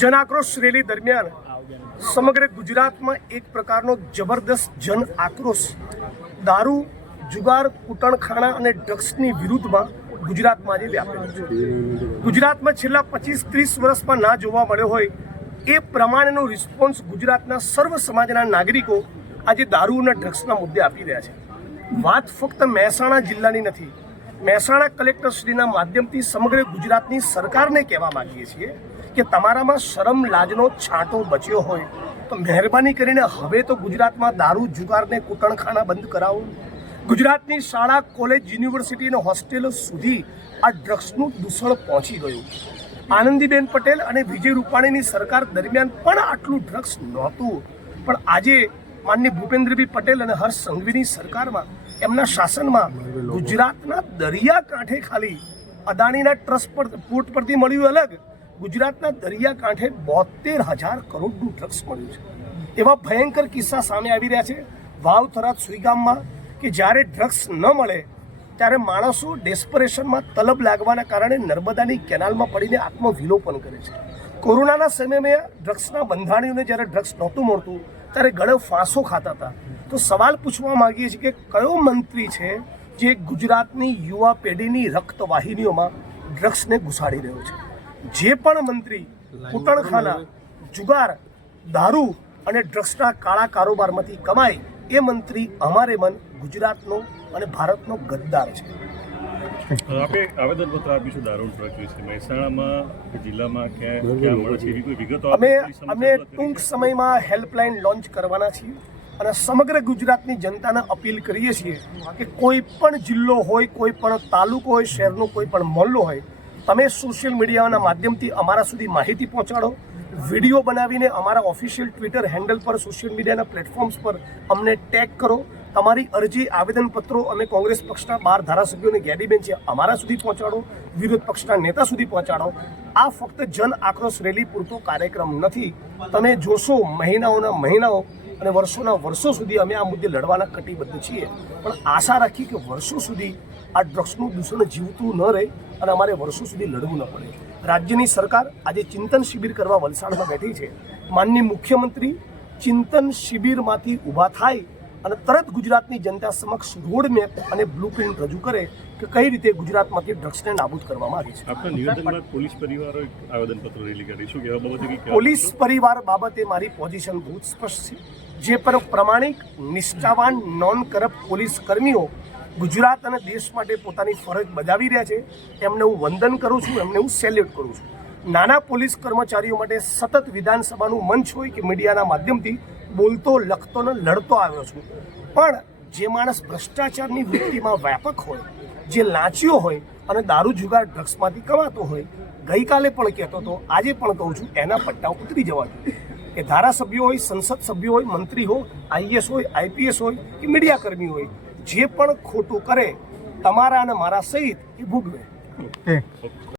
જન આક્રોશ રેલી દરમિયાન સમગ્ર ગુજરાતમાં એક પ્રકારનો જબરદસ્ત જન આક્રોશ દારૂ જુગાર કૂટણખાણા અને ડ્રગ્સની વિરુદ્ધમાં ગુજરાતમાં આજે વ્યાપેલો છે ગુજરાતમાં છેલ્લા પચીસ ત્રીસ વર્ષમાં ના જોવા મળ્યો હોય એ પ્રમાણેનો રિસ્પોન્સ ગુજરાતના સર્વ સમાજના નાગરિકો આજે દારૂ અને ડ્રગ્સના મુદ્દે આપી રહ્યા છે વાત ફક્ત મહેસાણા જિલ્લાની નથી મહેસાણા કલેક્ટરશ્રીના માધ્યમથી સમગ્ર ગુજરાતની સરકારને કહેવા માગીએ છીએ કે તમારામાં શરમ લાજનો છાંટો બચ્યો હોય તો મહેરબાની કરીને હવે તો ગુજરાતમાં દારૂ જુગારને કૂટણખાના બંધ કરાવો ગુજરાતની શાળા કોલેજ યુનિવર્સિટી અને હોસ્ટેલો સુધી આ ડ્રગ્સનું દૂષણ પહોંચી ગયું આનંદીબેન પટેલ અને વિજય રૂપાણીની સરકાર દરમિયાન પણ આટલું ડ્રગ્સ નહોતું પણ આજે માન્ય ભૂપેન્દ્રભાઈ પટેલ અને હર્ષ સંઘવીની સરકારમાં એમના શાસનમાં ગુજરાતના દરિયા કાંઠે ખાલી અદાણીના ટ્રસ્ટ પર પોર્ટ પરથી મળ્યું અલગ ગુજરાતના દરિયાકાંઠે બોતેર હજાર કરોડનું ડ્રગ્સ મળ્યું છે એવા ભયંકર કિસ્સા સામે આવી રહ્યા છે વાવ થરાદ સુઈગામમાં કે જ્યારે ડ્રગ્સ ન મળે ત્યારે માણસો ડેસ્પરેશનમાં તલબ લાગવાના કારણે નર્મદાની કેનાલમાં પડીને આત્મવિલોપન કરે છે કોરોનાના સમયમાં ડ્રગ્સના બંધાણીઓને જ્યારે ડ્રગ્સ નહોતું મળતું ત્યારે ગળે ફાંસો ખાતા હતા તો સવાલ પૂછવા માગીએ છીએ કે કયો મંત્રી છે જે ગુજરાતની યુવા પેઢીની રક્તવાહિનીઓમાં ડ્રગ્સને ઘુસાડી રહ્યો છે જે પણ મંત્રી કૂટણખાના જુગાર દારૂ અને ડ્રગ્સના કાળા કારોબારમાંથી કમાય એ મંત્રી અમારે મન ગુજરાતનો અને ભારતનો ગદ્દાર છે આપે આવેદનપત્ર આપીશું દારૂ ડ્રગ વિશે મહેસાણામાં જિલ્લામાં ક્યાં મળે છે એવી કોઈ વિગતો અમે અમે ટૂંક સમયમાં હેલ્પલાઇન લોન્ચ કરવાના છીએ અને સમગ્ર ગુજરાતની જનતાને અપીલ કરીએ છીએ કે કોઈ પણ જિલ્લો હોય કોઈ પણ તાલુકો હોય શહેરનો કોઈ પણ મોહલ્લો હોય તમે સોશિયલ મીડિયાના માધ્યમથી અમારા સુધી માહિતી પહોંચાડો વિડીયો બનાવીને અમારા ઓફિશિયલ ટ્વિટર હેન્ડલ પર સોશિયલ મીડિયાના પ્લેટફોર્મ્સ પર અમને ટેગ કરો તમારી અરજી આવેદનપત્રો અમે કોંગ્રેસ પક્ષના બાર ધારાસભ્યોને ગેડીબેન છે અમારા સુધી પહોંચાડો વિરોધ પક્ષના નેતા સુધી પહોંચાડો આ ફક્ત જન આક્રોશ રેલી પૂરતો કાર્યક્રમ નથી તમે જોશો મહિનાઓના મહિનાઓ અને વર્ષોના વર્ષો સુધી અમે આ મુદ્દે લડવાના કટિબદ્ધ છીએ પણ આશા રાખી કે વર્ષો સુધી આ ડ્રગ્સનું દૂષણ જીવતું ન રહે અને અમારે વર્ષો સુધી લડવું ન પડે રાજ્યની સરકાર આજે ચિંતન શિબિર કરવા વલસાડમાં બેઠી છે માનનીય મુખ્યમંત્રી ચિંતન શિબિરમાંથી ઊભા થાય અને તરત ગુજરાતની જનતા સમક્ષ રોડ મેપ અને પ્રિન્ટ રજૂ કરે કે કઈ રીતે ગુજરાતમાંથી ડ્રગ્સને નાબૂદ કરવામાં આવી છે પોલીસ પોલીસ પરિવાર બાબતે મારી પોઝિશન બહુ સ્પષ્ટ છે જે પર પ્રમાણિક નિષ્ઠાવાન નોન કરપ્ટ પોલીસ કર્મીઓ ગુજરાત અને દેશ માટે પોતાની ફરજ બજાવી રહ્યા છે એમને હું વંદન કરું છું એમને હું સેલ્યુટ કરું છું નાના પોલીસ કર્મચારીઓ માટે સતત વિધાનસભાનું મંચ હોય કે મીડિયાના માધ્યમથી બોલતો લખતો ને લડતો આવ્યો છું પણ જે માણસ ભ્રષ્ટાચારની વૃત્તિમાં વ્યાપક હોય જે લાંચ્યો હોય અને દારૂ જુગાર ડ્રગ્સમાંથી કમાતો હોય ગઈકાલે પણ કહેતો હતો આજે પણ કહું છું એના પટ્ટા ઉતરી જવા કે ધારાસભ્યો હોય સંસદ સભ્યો હોય મંત્રી હોય આઈએસ હોય આઈપીએસ હોય કે મીડિયાકર્મી હોય જે પણ ખોટું કરે તમારા અને મારા સહિત એ ભોગવે